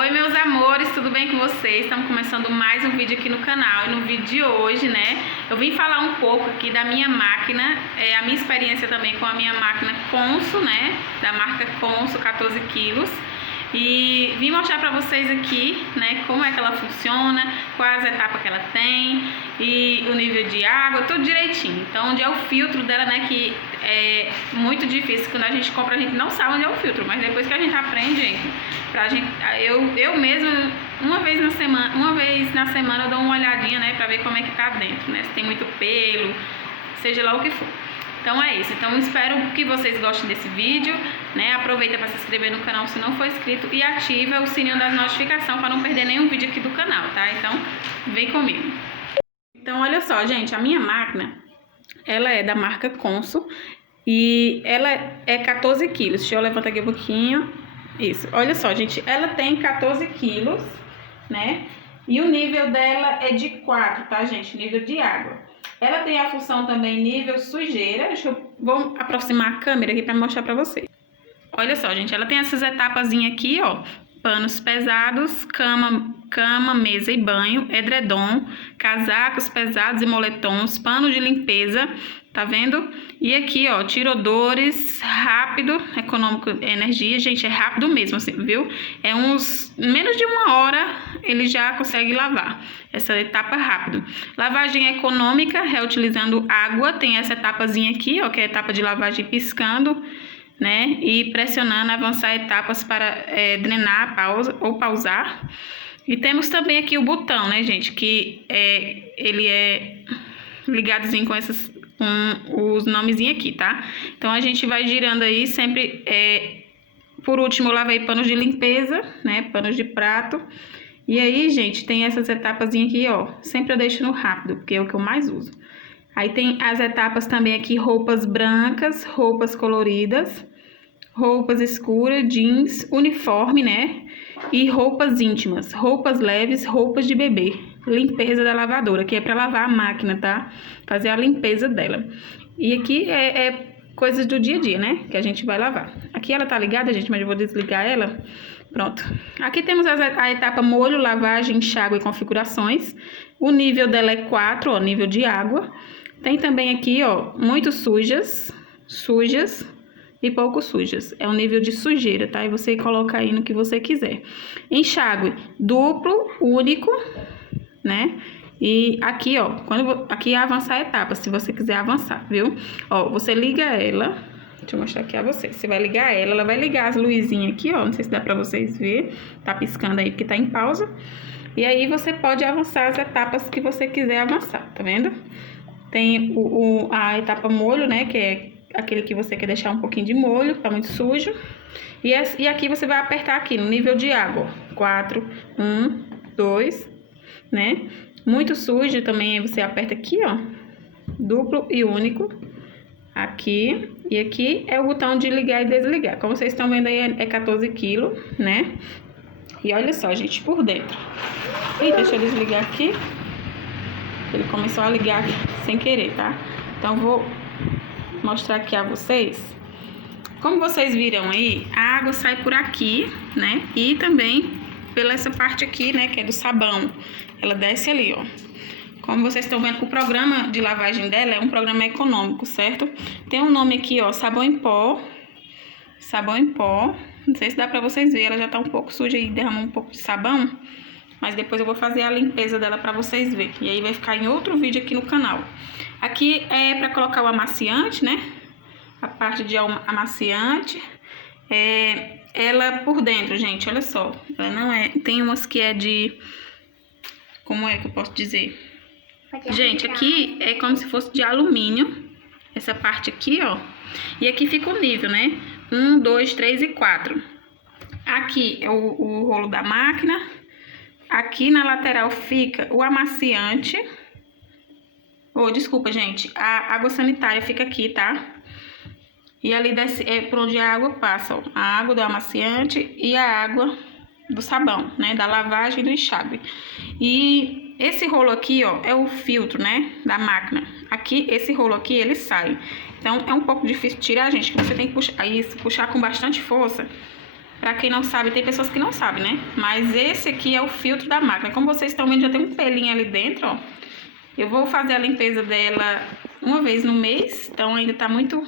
Oi, meus amores, tudo bem com vocês? Estamos começando mais um vídeo aqui no canal. E no vídeo de hoje, né, eu vim falar um pouco aqui da minha máquina, a minha experiência também com a minha máquina Consul, né, da marca Consul, 14 quilos. E vim mostrar pra vocês aqui, né, como é que ela funciona, quais etapas que ela tem e o nível de água, tudo direitinho. Então, onde é o filtro dela, né, que é muito difícil. Quando a gente compra, a gente não sabe onde é o filtro, mas depois que a gente aprende, gente, eu mesma, uma vez na semana eu dou uma olhadinha, né, pra ver como é que tá dentro, né, se tem muito pelo, seja lá o que for. Então é isso, então espero que vocês gostem desse vídeo, né? Aproveita para se inscrever no canal se não for inscrito e ativa o sininho das notificações para não perder nenhum vídeo aqui do canal, tá? Então vem comigo. Então olha só, gente, a minha máquina, ela é da marca Consul e ela é 14 quilos. Deixa eu levantar aqui um pouquinho. Isso, olha só, gente, ela tem 14 quilos, né? E o nível dela é de 4, tá, gente? Nível de água. Ela tem a função também nível sujeira. Vou aproximar a câmera aqui para mostrar para vocês. Olha só, gente, ela tem essas etapazinhas aqui, ó. Panos pesados, cama, mesa e banho, edredom, casacos pesados e moletons, pano de limpeza, tá vendo? E aqui, ó, tiradores, rápido, econômico, energia, gente, é rápido mesmo, assim, viu? É menos de 1 hora ele já consegue lavar. Essa etapa rápido. Lavagem econômica, reutilizando água, tem essa etapazinha aqui, ó, que é a etapa de lavagem piscando, né, e pressionando avançar etapas para drenar, pausar. E temos também aqui o botão, né, gente, que ele é ligadozinho com os nomezinhos aqui, tá? Então a gente vai girando aí sempre. Por último, eu lavei panos de limpeza, né, panos de prato. E aí, gente, tem essas etapazinhas aqui, ó, sempre eu deixo no rápido, porque é o que eu mais uso. Aí tem as etapas também aqui, roupas brancas, roupas coloridas, roupas escuras, jeans, uniforme, né? E roupas íntimas, roupas leves, roupas de bebê. Limpeza da lavadora, que é para lavar a máquina, tá? Fazer a limpeza dela. E aqui é coisas do dia a dia, né? Que a gente vai lavar. Aqui ela tá ligada, gente, mas eu vou desligar ela. Pronto. Aqui temos a etapa molho, lavagem, enxágue e configurações. O nível dela é 4, ó, nível de água. Tem também aqui, ó, muito sujas e pouco sujas. É o nível de sujeira, tá? E você coloca aí no que você quiser. Enxágue duplo, único, né? E aqui, ó, aqui é avançar a etapa, se você quiser avançar, viu? Ó, você liga ela, deixa eu mostrar aqui a vocês. Você vai ligar ela vai ligar as luzinhas aqui, ó, não sei se dá pra vocês ver. Tá piscando aí porque tá em pausa. E aí você pode avançar as etapas que você quiser avançar, tá vendo? Tem a etapa molho, né, que é aquele que você quer deixar um pouquinho de molho, tá muito sujo. E aqui você vai apertar aqui no nível de água, 4, 1, 2, né? Muito sujo também, aí você aperta aqui, ó, duplo e único, aqui. E aqui é o botão de ligar e desligar. Como vocês estão vendo aí, é 14 quilos, né? E olha só, gente, por dentro. E deixa eu desligar aqui. Ele começou a ligar sem querer, tá? Então, vou mostrar aqui a vocês. Como vocês viram aí, a água sai por aqui, né? E também pela essa parte aqui, né? Que é do sabão. Ela desce ali, ó. Como vocês estão vendo, o programa de lavagem dela é um programa econômico, certo? Tem um nome aqui, ó, sabão em pó. Sabão em pó. Não sei se dá pra vocês verem, ela já tá um pouco suja e derramou um pouco de sabão. Mas depois eu vou fazer a limpeza dela pra vocês verem. E aí vai ficar em outro vídeo aqui no canal. Aqui é pra colocar o amaciante, né? A parte de amaciante. Ela por dentro, gente, olha só. Ela não é... Tem umas que é de... Como é que eu posso dizer? Gente, aqui é como se fosse de alumínio. Essa parte aqui, ó. E aqui fica o nível, né? 1, 2, 3 e 4. Aqui é o rolo da máquina. Aqui na lateral fica o amaciante. Desculpa, gente. A água sanitária fica aqui, tá? E ali desce, é por onde a água passa, ó. A água do amaciante e a água do sabão, né? Da lavagem e do enxágue. E esse rolo aqui, ó, é o filtro, né? Da máquina. Aqui, esse rolo aqui, ele sai. Então, é um pouco difícil tirar, gente, que você tem que puxar com bastante força Pra quem não sabe, tem pessoas que não sabem, né? Mas esse aqui é o filtro da máquina. Como vocês estão vendo, já tem um pelinho ali dentro, ó. Eu vou fazer a limpeza dela uma vez no mês. Então ainda tá muito...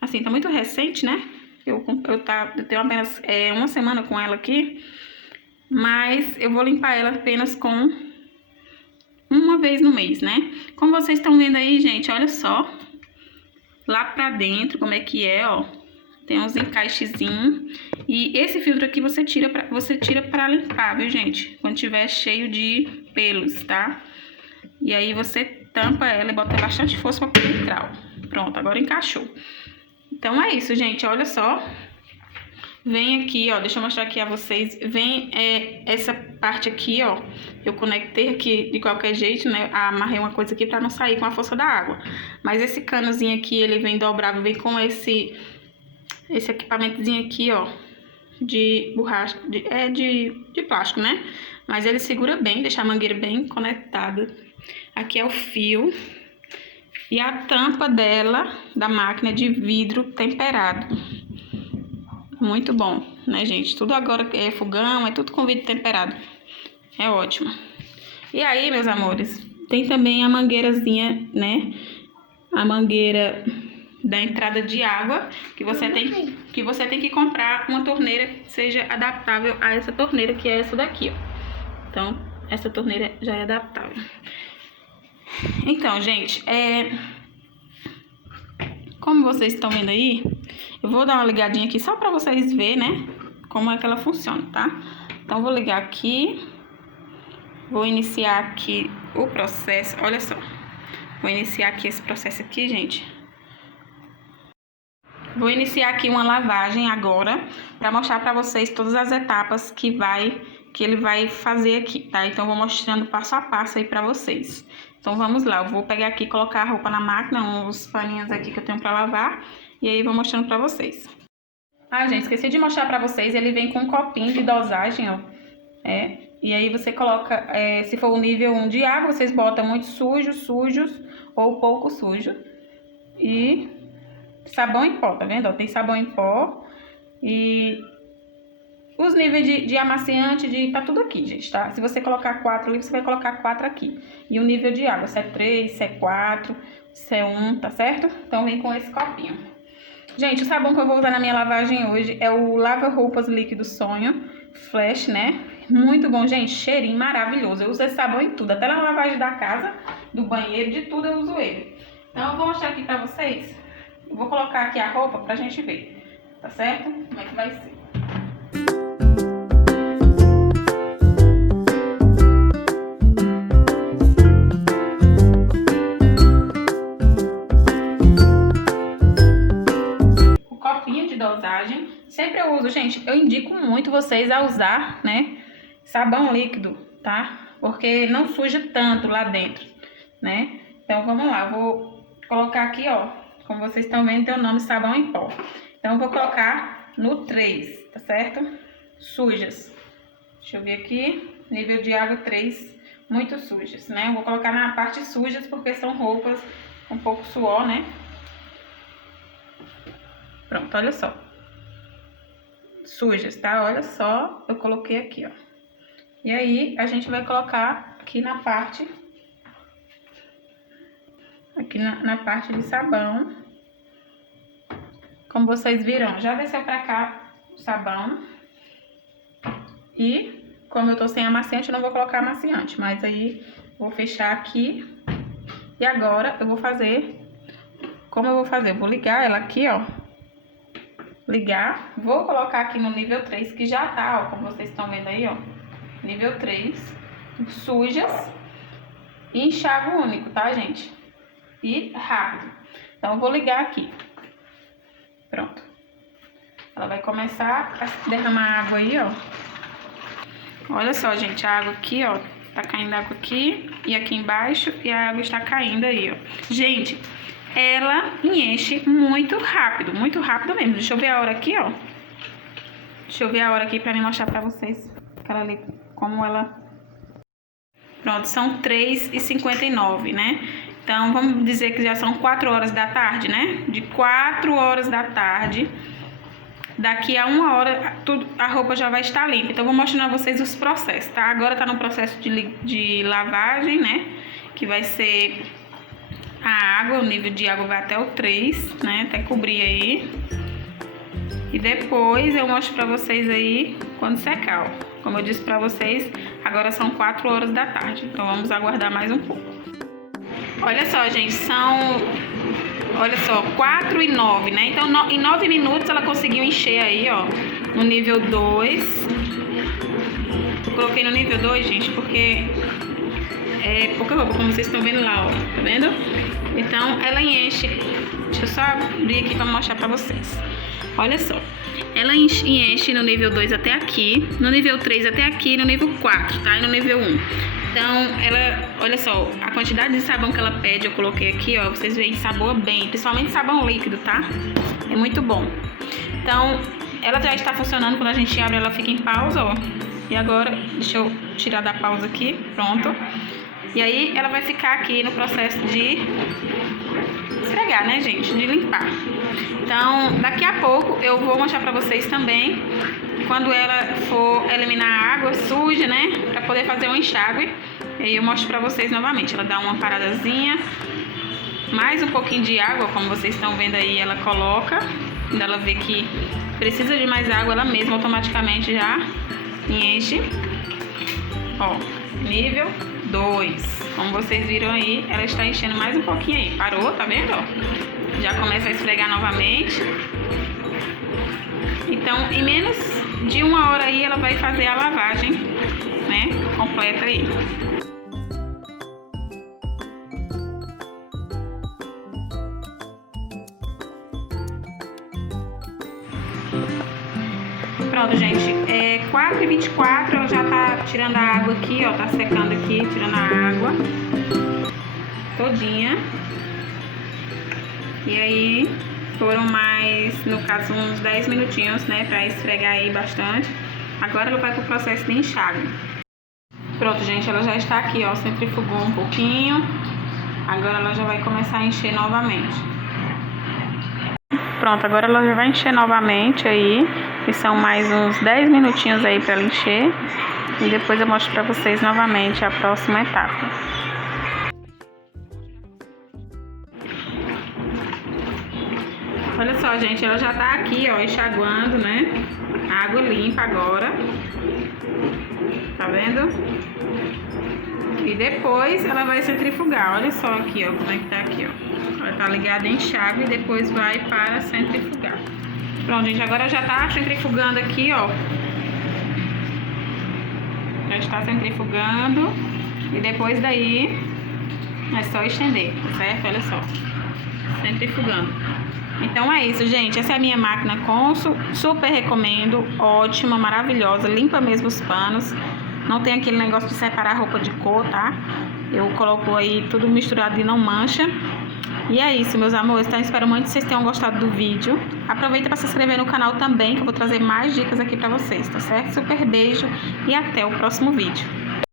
assim, tá muito recente, né? Eu tenho apenas uma semana com ela aqui. Mas eu vou limpar ela apenas com uma vez no mês, né? Como vocês estão vendo aí, gente, olha só. Lá pra dentro, como é que é, ó. Tem uns encaixezinhos. E esse filtro aqui você tira pra limpar, viu, gente? Quando tiver cheio de pelos, tá? E aí você tampa ela e bota bastante força pra poder entrar, ó. Pronto, agora encaixou. Então é isso, gente, olha só. Vem aqui, ó, deixa eu mostrar aqui a vocês. Vem essa parte aqui, ó. Eu conectei aqui de qualquer jeito, né? Amarrei uma coisa aqui pra não sair com a força da água. Mas esse canozinho aqui, ele vem dobrável, vem com esse equipamentozinho aqui, ó, de borracha, de plástico, né? Mas ele segura bem, deixa a mangueira bem conectada. Aqui é o fio. E a tampa dela, da máquina, de vidro temperado. Muito bom, né, gente? Tudo agora é fogão, é tudo com vidro temperado. É ótimo. E aí, meus amores, tem também a mangueirazinha, né? A mangueira da entrada de água, que você tem que comprar uma torneira que seja adaptável a essa torneira, que é essa daqui, ó. Então, essa torneira já é adaptável. Então, gente, como vocês estão vendo aí, eu vou dar uma ligadinha aqui só pra vocês verem, né, como é que ela funciona, tá? Então, vou ligar aqui, vou iniciar aqui o processo, olha só. Vou iniciar aqui esse processo aqui, gente. Vou iniciar aqui uma lavagem agora, para mostrar para vocês todas as etapas que ele vai fazer aqui, tá? Então, vou mostrando passo a passo aí para vocês. Então, vamos lá. Eu vou pegar aqui e colocar a roupa na máquina, uns paninhos aqui que eu tenho para lavar, e aí vou mostrando para vocês. Ah, gente, esqueci de mostrar para vocês, ele vem com um copinho de dosagem, ó. E aí você coloca, se for o nível 1 de água, vocês botam muito sujos ou pouco sujo. E sabão em pó, tá vendo? Ó, tem sabão em pó e os níveis de amaciante, tá tudo aqui, gente, tá? Se você colocar 4 ali, você vai colocar 4 aqui. E o nível de água, se é 3, se é 4, se é 1, tá certo? Então vem com esse copinho. Gente, o sabão que eu vou usar na minha lavagem hoje é o Lava Roupas Líquido Sonho Flash, né? Muito bom, gente, cheirinho maravilhoso. Eu uso esse sabão em tudo, até na lavagem da casa, do banheiro, de tudo eu uso ele. Então eu vou mostrar aqui pra vocês. Eu vou colocar aqui a roupa pra gente ver, tá certo? Como é que vai ser. O copinho de dosagem, sempre eu uso, gente, eu indico muito vocês a usar, né, sabão líquido, tá? Porque não suja tanto lá dentro, né? Então vamos lá, vou colocar aqui, ó. Como vocês estão vendo, tem o nome sabão em pó. Então, eu vou colocar no 3, tá certo? Sujas. Deixa eu ver aqui. Nível de água 3, muito sujas, né? Eu vou colocar na parte sujas, porque são roupas com pouco suor, né? Pronto, olha só. Sujas, tá? Olha só, eu coloquei aqui, ó. E aí, a gente vai colocar aqui na parte... aqui na parte de sabão. Como vocês viram, já desceu pra cá o sabão. E como eu tô sem amaciante, eu não vou colocar amaciante. Mas aí, vou fechar aqui. E agora, eu vou fazer... como eu vou fazer? Eu vou ligar ela aqui, ó. Ligar. Vou colocar aqui no nível 3, que já tá, ó. Como vocês estão vendo aí, ó. Nível 3. Sujas. E enxágue único, tá, gente? E rápido. Então, eu vou ligar aqui. Pronto. Ela vai começar a derramar água aí, ó. Olha só, gente, a água aqui, ó. Tá caindo água aqui e aqui embaixo e a água está caindo aí, ó. Gente, ela enche muito rápido mesmo. Deixa eu ver a hora aqui, ó. Deixa eu ver a hora aqui pra me mostrar pra vocês. Como ela... Pronto, são 3h59, né? Então, vamos dizer que já são 4 horas da tarde, né? De 4 horas da tarde, daqui a 1 hora a roupa já vai estar limpa. Então, eu vou mostrar a vocês os processos, tá? Agora tá no processo de lavagem, né? Que vai ser a água, o nível de água vai até o 3, né? Até cobrir aí. E depois eu mostro pra vocês aí quando secar, ó. Como eu disse pra vocês, agora são 4 horas da tarde. Então, vamos aguardar mais um pouco. Olha só, gente, são... Olha só, 4 e 9, né? Então, em 9 minutos ela conseguiu encher aí, ó, no nível 2. Eu coloquei no nível 2, gente, porque é pouca roupa, como vocês estão vendo lá, ó. Tá vendo? Então, ela enche. Deixa eu só abrir aqui pra mostrar pra vocês. Olha só. Ela enche no nível 2 até aqui, no nível 3 até aqui, no nível 4, tá? E no nível 1. Então, ela, olha só, a quantidade de sabão que ela pede, eu coloquei aqui, ó, vocês veem, sabor bem, principalmente sabão líquido, tá? É muito bom. Então, ela já está funcionando, quando a gente abre, ela fica em pausa, ó. E agora, deixa eu tirar da pausa aqui, pronto. E aí, ela vai ficar aqui no processo de esfregar, né, gente? De limpar. Então, daqui a pouco, eu vou mostrar pra vocês também, quando ela for eliminar a água suja, né, pra poder fazer um enxágue. E aí eu mostro pra vocês novamente. Ela dá uma paradazinha, mais um pouquinho de água, como vocês estão vendo aí, ela coloca. Quando ela vê que precisa de mais água, ela mesma automaticamente já enche. Ó, nível 2. Como vocês viram aí, ela está enchendo mais um pouquinho aí. Parou, tá vendo? Ó, já começa a esfregar novamente. Então, em menos de 1 hora aí, ela vai fazer a lavagem, né, completa aí. Pronto, gente, 4h24, ela já tá tirando a água aqui, ó, tá secando aqui, tirando a água todinha. E aí, foram mais, no caso, uns 10 minutinhos, né, pra esfregar aí bastante. Agora ela vai pro processo de enxágue. Pronto, gente, ela já está aqui, ó, centrifugou um pouquinho. Agora ela já vai começar a encher novamente. Pronto, agora ela já vai encher novamente aí. E são mais uns 10 minutinhos aí pra ela encher. E depois eu mostro pra vocês novamente a próxima etapa. Olha só, gente, ela já tá aqui, ó, enxaguando, né? Água limpa agora. Tá vendo? E depois ela vai centrifugar. Olha só aqui, ó, como é que tá aqui, ó. Ela tá ligada em chave e depois vai para centrifugar. Pronto, gente, agora já tá centrifugando aqui, ó. Já está centrifugando. E depois daí é só estender, tá certo? Olha só. Centrifugando. Então é isso, gente. Essa é a minha máquina Consul. Super recomendo. Ótima, maravilhosa. Limpa mesmo os panos. Não tem aquele negócio de separar roupa de cor, tá? Eu coloco aí tudo misturado e não mancha. E é isso, meus amores. Então, espero muito que vocês tenham gostado do vídeo. Aproveita para se inscrever no canal também, que eu vou trazer mais dicas aqui pra vocês, tá certo? Super beijo e até o próximo vídeo.